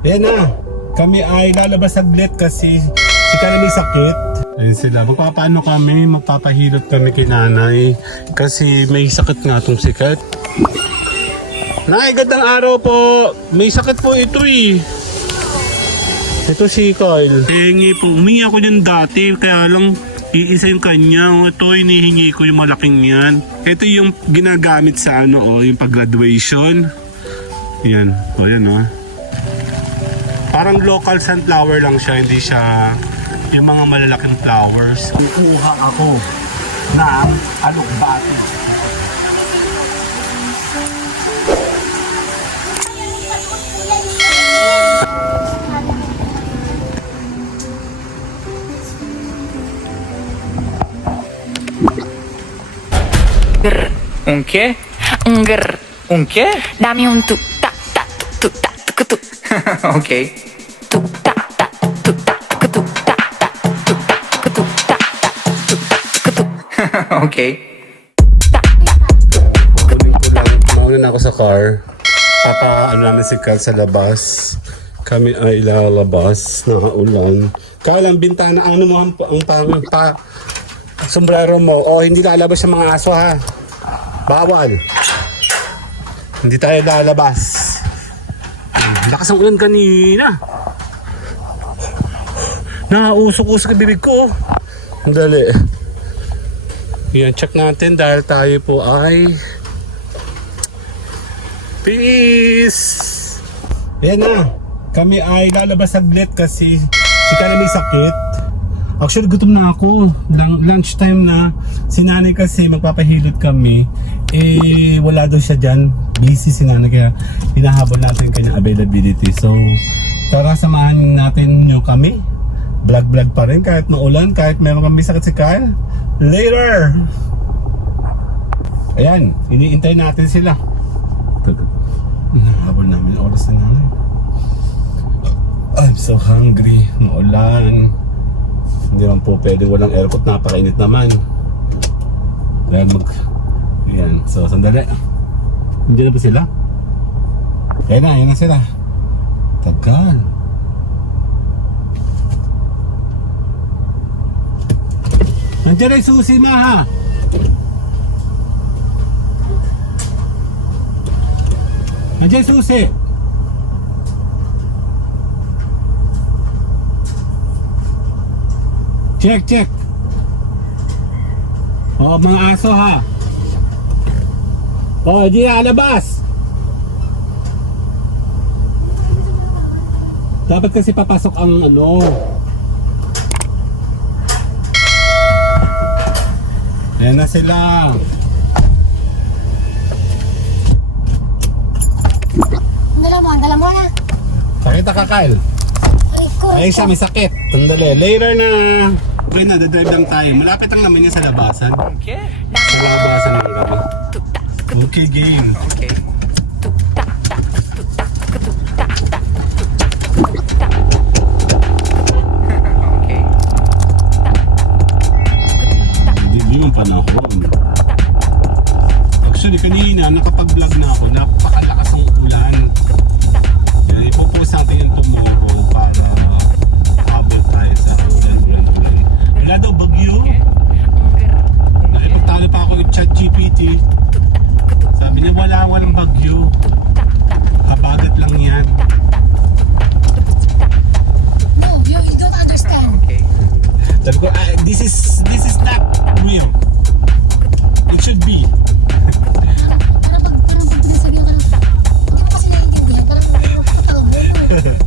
Yan na. Kami ay lalabas saglit kasi si may sakit. Ayun sila. Magpapaano kami? Magpapahilot kami kay nanay. Kasi may sakit nga itong sikat. Nay, gandang araw po. May sakit po ito eh. Ito si Kyle. Hingi po. Humingi ako niyan dati. Kaya lang iisa yung kanya. Ito, hinihingi ko yung malaking yan. Ito yung ginagamit sa ano, oh, yung pag-graduation. Yan. O, yan o. Parang local sunflower lang siya. Hindi siya yung mga malalaking flowers. kukuha ako ng alukbati. Grr, Un qué? un grr. ¿Un qué? Dame un tuk ta ta tuk ta tuk tuk ok. ok. ta ta Kunin ko lang. Na ako sa car. Papa, ano namin si Cal sa labas. Kami ay lalabas. Nakaulan. Kaya bintana. Ano mo ang, ang pang pa, sombrero mo. O, hindi lalabas yung mga aso ha. Bawal. Hindi tayo lalabas. Hmm, Lakas ang ulan kanina. Nakausok-usok yung bibig ko. Ang Dali. Yan, check natin dahil tayo po ay Peace! Yan na. Kami ay lalabas saglit kasi si may sakit. Actually, gutom na ako. Lang, lunchtime na. Si nanay kasi magpapahilot kami. Eh, wala daw siya dyan. Busy si nanay kaya hinahabol natin kanyang availability. So, tara samahan natin nyo kami. Vlog-vlog pa rin kahit maulan, kahit meron kami sakit si Kyle. Later! Ayan, iniintay natin sila. Nahabol namin oras na nanay. I'm so hungry. Maulan. Hindi man po pwede walang aircon. Napakainit naman. Dahil mag... Ayan. So, sandali. Hindi na ba sila? Ayan na, ayan na sila. Tagal. Nandiyan na yung susi ma ha. Nandiyan susi. Check, check. Oo, mga aso ha. Oo, di alabas. Dapat kasi papasok ang ano. Ayan na sila. Ang dala mo, ang dala mo na. Sakita ka, Kyle. Ay, siya, may sakit. Sandali. Later na. Okay na, dadrive lang tayo. Malapit lang naman yan sa labasan. ¿Un qué? Sa labasan ng gabi. Okay, game. Ok. Actually kanina nakapag-vlog na ako, napakalakas ng ulan. Yan, ipopost natin yung tomorrow para abot tayo sa ulan, ulan, ulan. Wala daw bagyo. Nakipagtalo pa ako yung chat GPT. Sabi niya wala, walang bagyo. Kabagat lang yan. No, you, you don't understand. Okay. Sabi ko, ah, this is, this is not real. It should be. Yeah.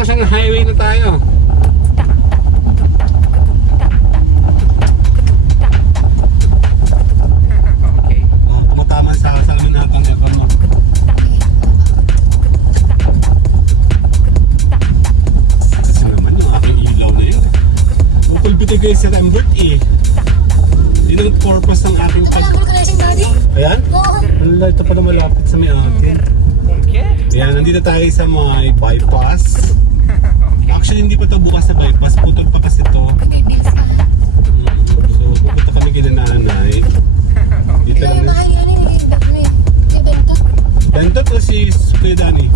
National Highway na tayo. Okay. Oh, tumataman sa salamin natin ito mo. Kasi naman yung aking ilaw na yun. Bukol binigay sa Lambert eh. Yun ang purpose ng aking pag... Ayan? Oo. Wala, ito pala malapit sa may akin. Okay. Ayan, nandito tayo sa may bypass. Actually, hindi pa ito bukas sa bypass. Putol pa kasi ka. Mm, So, pupunta kami kina nanay. Dito lang. eh. Ano eh. Kaya bento. Bento to si Kuya Danny.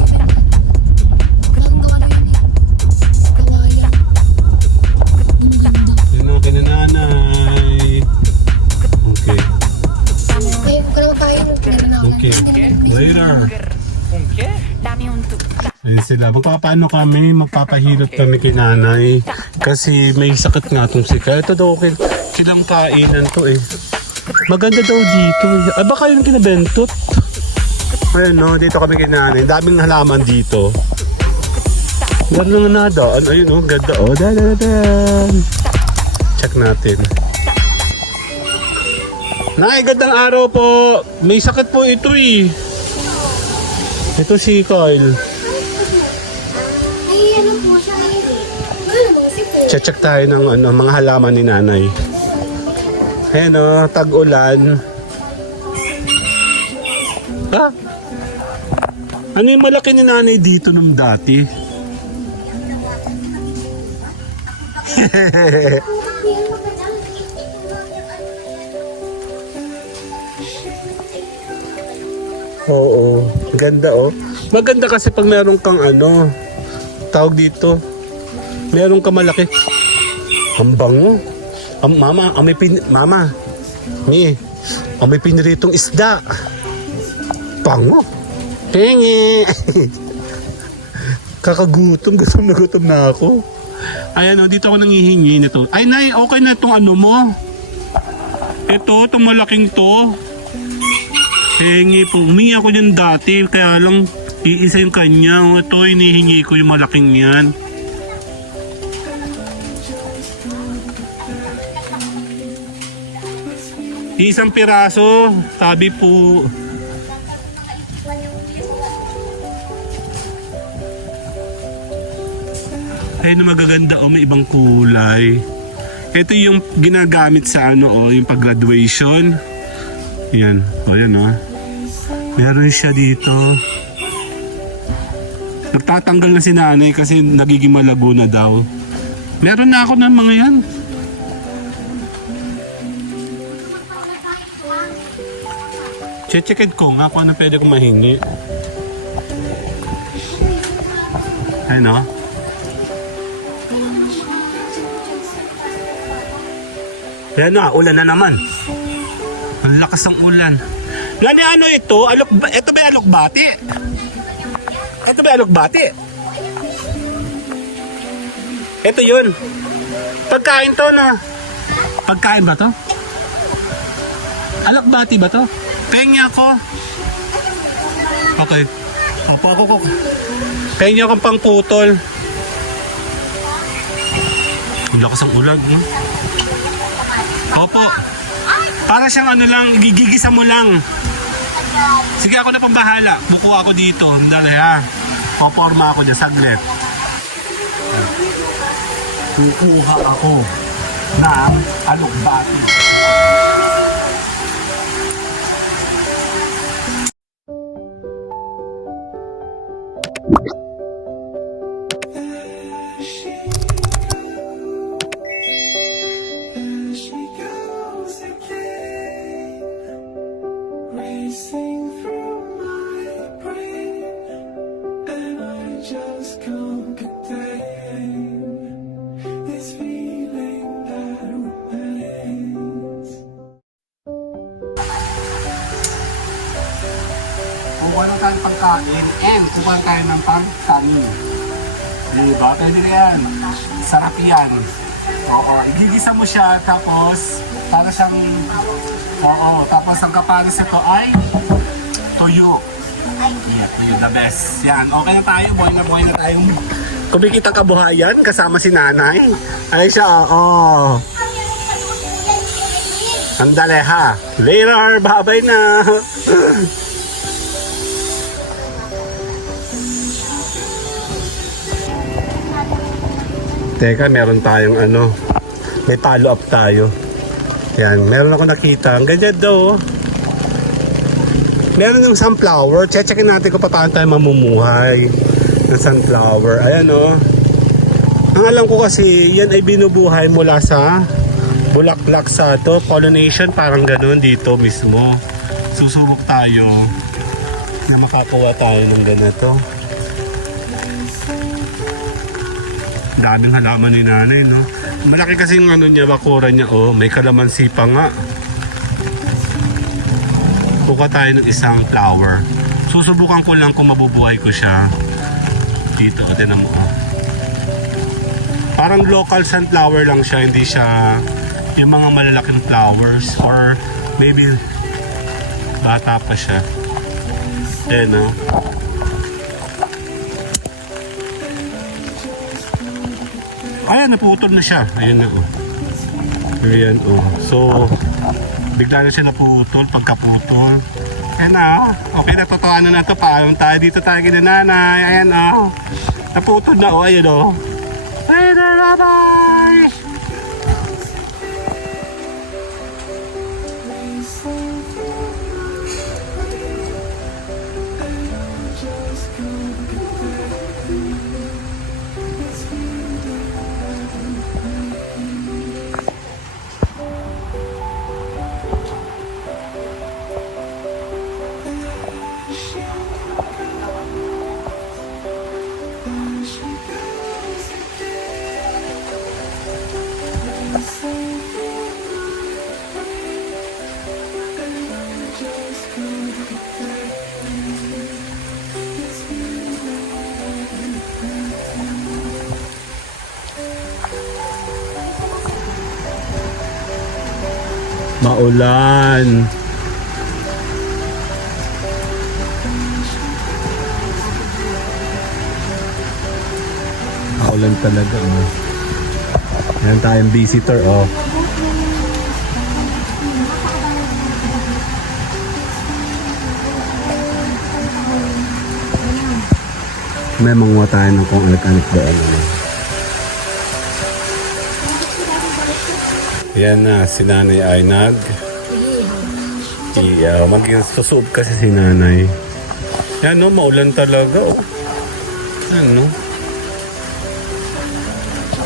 Sila. Magpapaano kami? Magpapahilot kami kay nanay. Kasi may sakit nga itong sika. Ito daw okay. Silang kainan to eh. Maganda daw dito. eh. Ay baka yung kinabentot. Ayun no, dito kami kay nanay. Daming halaman dito. Ganda nga nadaan. Ayun oh, ganda oh. Da, da, da, da. Check natin. Nay, gandang araw po. May sakit po ito eh. Ito si Kyle. Check tayo ng ano, mga halaman ni nanay. Ayan o, tag-ulan. Ha? Ano yung malaki ni nanay dito nung dati? Oo, ganda oh. Maganda kasi pag meron kang ano, tawag dito, meron ka malaki. Ang bango. Ang mama, ang may pin, mama, mi, ang may piniritong isda. Bango. Pengi. Kakagutom, gutom na gutom na ako. Ayan o, dito ako nangihingi nito. Ay, nay, okay na itong ano mo. Ito, itong malaking to. Hingi po. Humingi ako dyan dati, kaya lang iisa yung kanya. Ito, hinihingi ko yung malaking yan. Isang piraso, sabi po. Ayun na magaganda oh, may ibang kulay. Ito yung ginagamit sa ano oh, yung pag-graduation. Yan, oh yan oh. Meron siya dito. Nagtatanggal na si nanay kasi nagiging malago na daw. Meron na ako ng mga yan. Checkin ko nga kung ano pwede kong mahingi. Ayun oh. Yan na, ulan na naman. Ang lakas ng ulan. Nani ano ito? Alok, ito ba alokbati? Ito ba alokbati? Ito yun. Pagkain to na. Pagkain ba to? Alokbati ba to? Pengi ako. Okay. Opo ako ko. Pengi akong pang putol. Ang lakas ng ulan. Eh. Opo. Para siyang ano lang, gigigisa mo lang. Sige ako na pang bahala. Buko ako dito. Dali ha. Poporma ako dyan saglit. Kukuha ako ng alugbati. Pagkain and kuha tayo ng pagkain. Diba? Pwede na yan. Sarap yan. Oo, igigisa mo siya tapos para siyang Oo, tapos ang kapanis nito ay tuyo. Yeah, tuyo the best. Yan, okay na tayo. Buhay na buhay na tayo. Kumikita kabuhayan kasama si nanay. Ay siya, oo. Andale ha. Later, babay na. Teka, meron tayong ano, may follow up tayo. Yan, meron ako nakita. Ang ganyan daw. oh. Meron yung sunflower. Checkin natin kung paano tayo mamumuhay ng sunflower. Ayan o. Ang alam ko kasi, yan ay binubuhay mula sa bulaklak sa to. Pollination, parang ganun dito mismo. Susubok tayo na makakuha tayo ng ganito. Daming halaman ni nanay, no? Malaki kasi yung ano niya, bakura niya, oh. May kalamansi pa nga. Kuha tayo ng isang flower. Susubukan ko lang kung mabubuhay ko siya. Dito, o tinan mo, oh. Parang local sunflower lang siya, hindi siya yung mga malalaking flowers or maybe bata pa siya. Eh, no? Ayan, naputol na siya. Ayan na, oh. Ayan, oh. So, bigla na siya naputol, pagkaputol. Ayan na, oh. Okay, natutuan na na ito. Paalam tayo dito tayo ginananay. Ayan, oh. Naputol na, oh. Ayan, oh. Later, bye-bye! Maulan. Maulan talaga. Oh. Ayan tayong visitor. Oh. May manguha tayo ng kung anak-anak doon. Ano. Yan na, si nanay ay nag... Iya, mag-susub kasi si nanay. Yan no, maulan talaga oh. Yan no.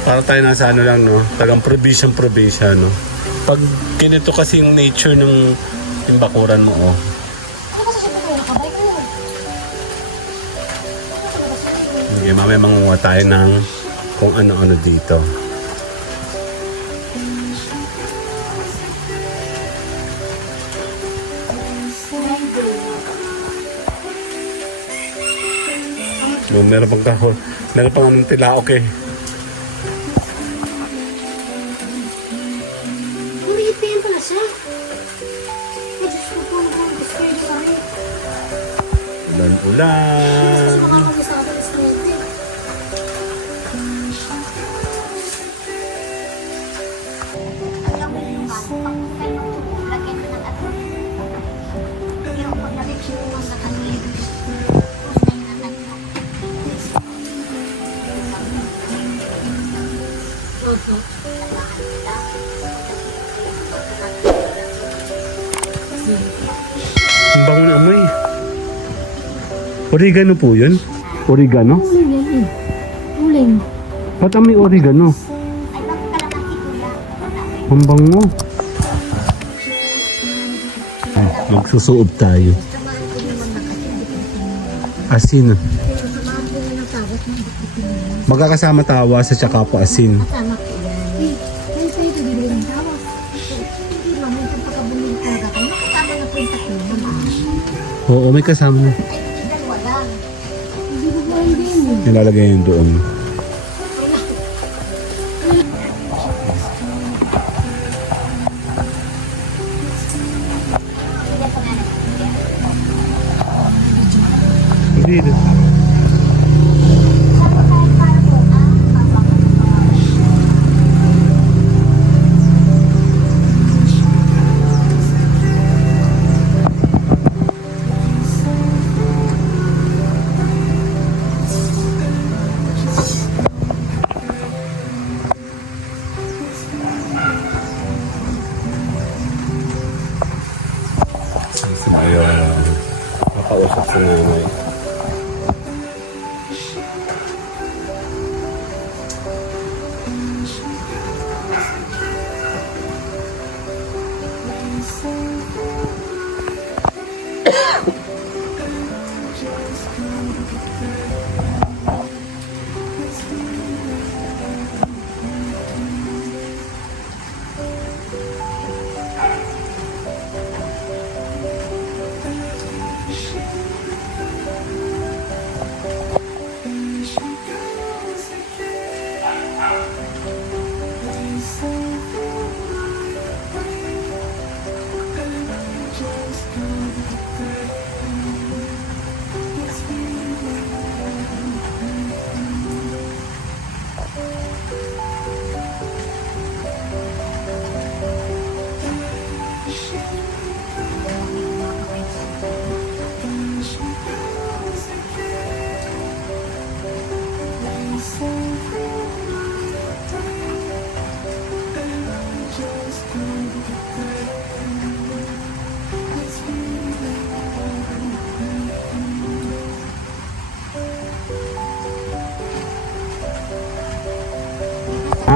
Para tayo nasa ano lang no, tagang provision probinsya no. Pag ganito kasi yung nature ng yung bakuran mo oh. Okay, mamaya mangunguha tayo ng kung ano-ano dito. No, meron pang kahon. Meron pang tilaok eh. Ang bango na amoy. Oregano po yun? Oregano? Uling yan eh. Uling. Ba't amoy oregano? Ang bango. Magsusuob tayo. Asin. Magkakasama tawa sa tsaka po asin. Oo, may kasama na. Nilalagay yun doon.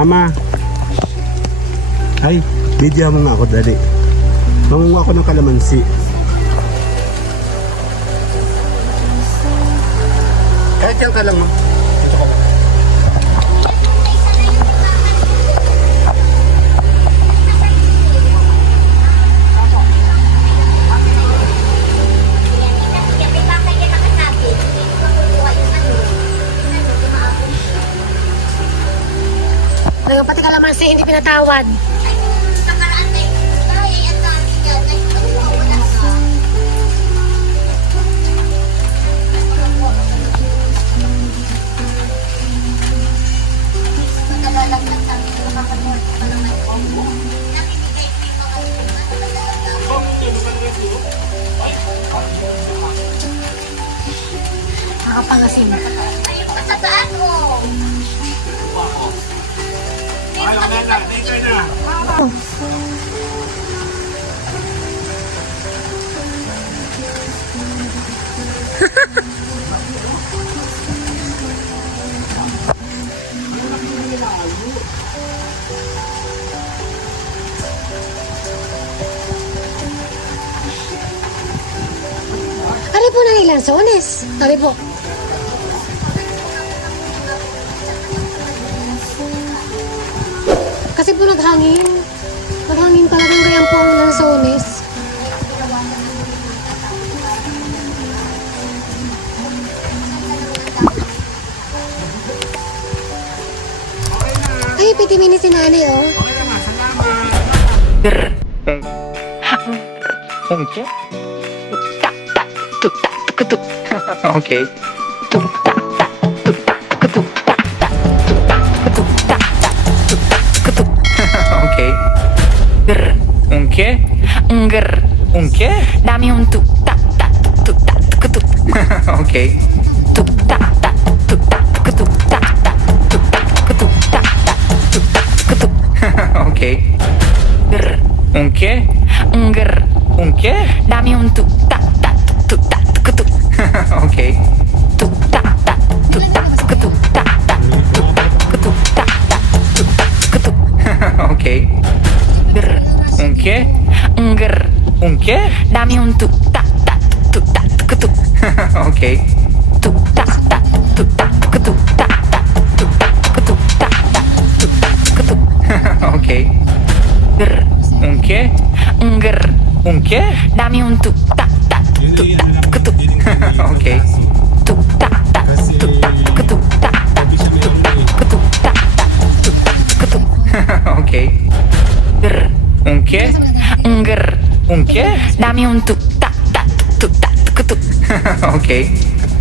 Mama. Ay, video mo nga ako, dali. Mangunga ako ng kalamansi. Kahit yan ka lang, ma. Pati kalamansi, hindi pinatawad. Ano po ng ilang sones? Sabi po. Kasi po naghangin. Naghangin talagang kaya po ang ilang sones. Ay, pitimini si nanay, oh. Okay. Okay. Okay. Un qué? Un grr. Un qué? Dame un tu ta ta tu ta tu tu Okay. tu ta ta tu ta tu tu ta ta tu ta tu ta ta tu ta tu Okay. grr. Un qué? Un grr. Un qué? Oke. Oke. Oke. tak tuk tak Oke. tak tuk tak ketuk tak tuk tak ketuk. Oke. Ger. Oke. Engger. Oke. Untuk tak tak tuk tak tuk Oke. Tuk tak tak tuk tak ketuk tak tak tuk tak tuk tuk. Oke. Ger. Oke. Engger. Oke. Dami untuk tak tuk tuk ketuk. Oke. Tuk tak tak tuk ketuk tak tak tuk ketuk tak tak tuk ketuk. Oke. Ger. Unke? Nger. Unke? Dammi un tuk tak tak tuk tak ketuk. Oke.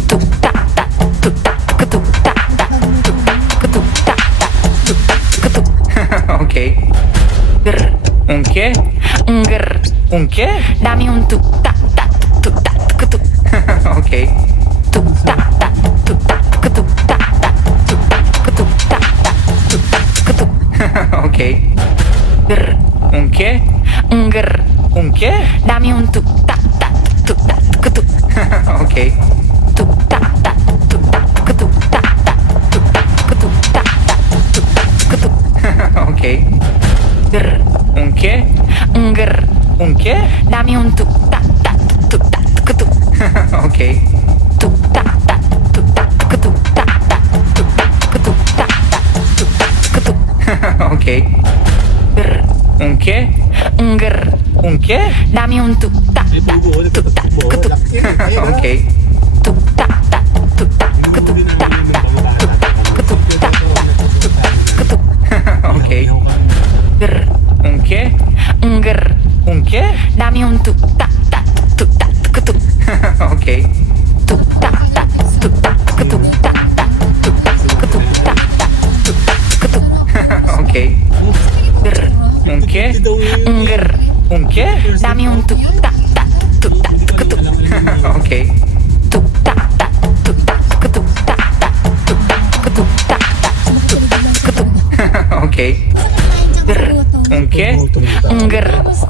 Tuk tak tak tuk tak ketuk tak tak tuk ketuk tak tak tuk ketuk. Oke. Ger. Un tuk Oke. Oke. Ger. Unke. Nger. Unke. Oke. un tuk tak tak tuk tak tuk. Oke. Tuk tak tak tuk tak tuk tak tak tuk tak tuk tak tak tuk tak ketuk. Oke. Ger. Oke. Nger. Oke. Dammi un tuk tak tuk tuk ok. Grr. Un qué? Grr. Un qué? Dame un tuk tak May bubo, nagtatakbo. Laki eh. Ayun, ah. ok. tuk tak tak tuk tak Hindi namin yung mga bata. Kutuk. tuk ok. Grr. Un qué? Grr. Un qué? Dame un tuk tak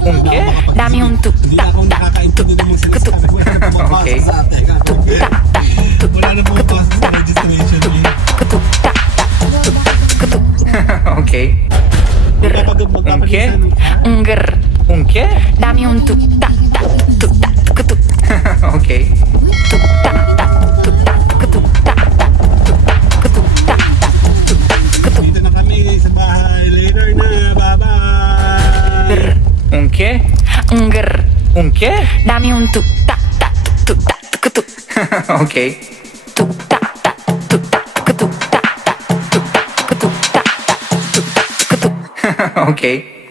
Grr. Un qué? Dame un tuk Hindi tak akong nakakaintindi ng mga sinasabi. Wala na pumapasok Okay. sa atin. tuk tak Wala na pumapasok sa registration eh. tuk tak tuk ok. Grr. Kapag magpapalisan ng- Grr. Un qué? Dame un tuk tak tuk tak tuk ok. ¿Qué? Dame un tu ta ta tu ta tu tu. ok. Tu ta ta tu ta tu ta ta tu ta tu ta ta tu ta tu. Ok.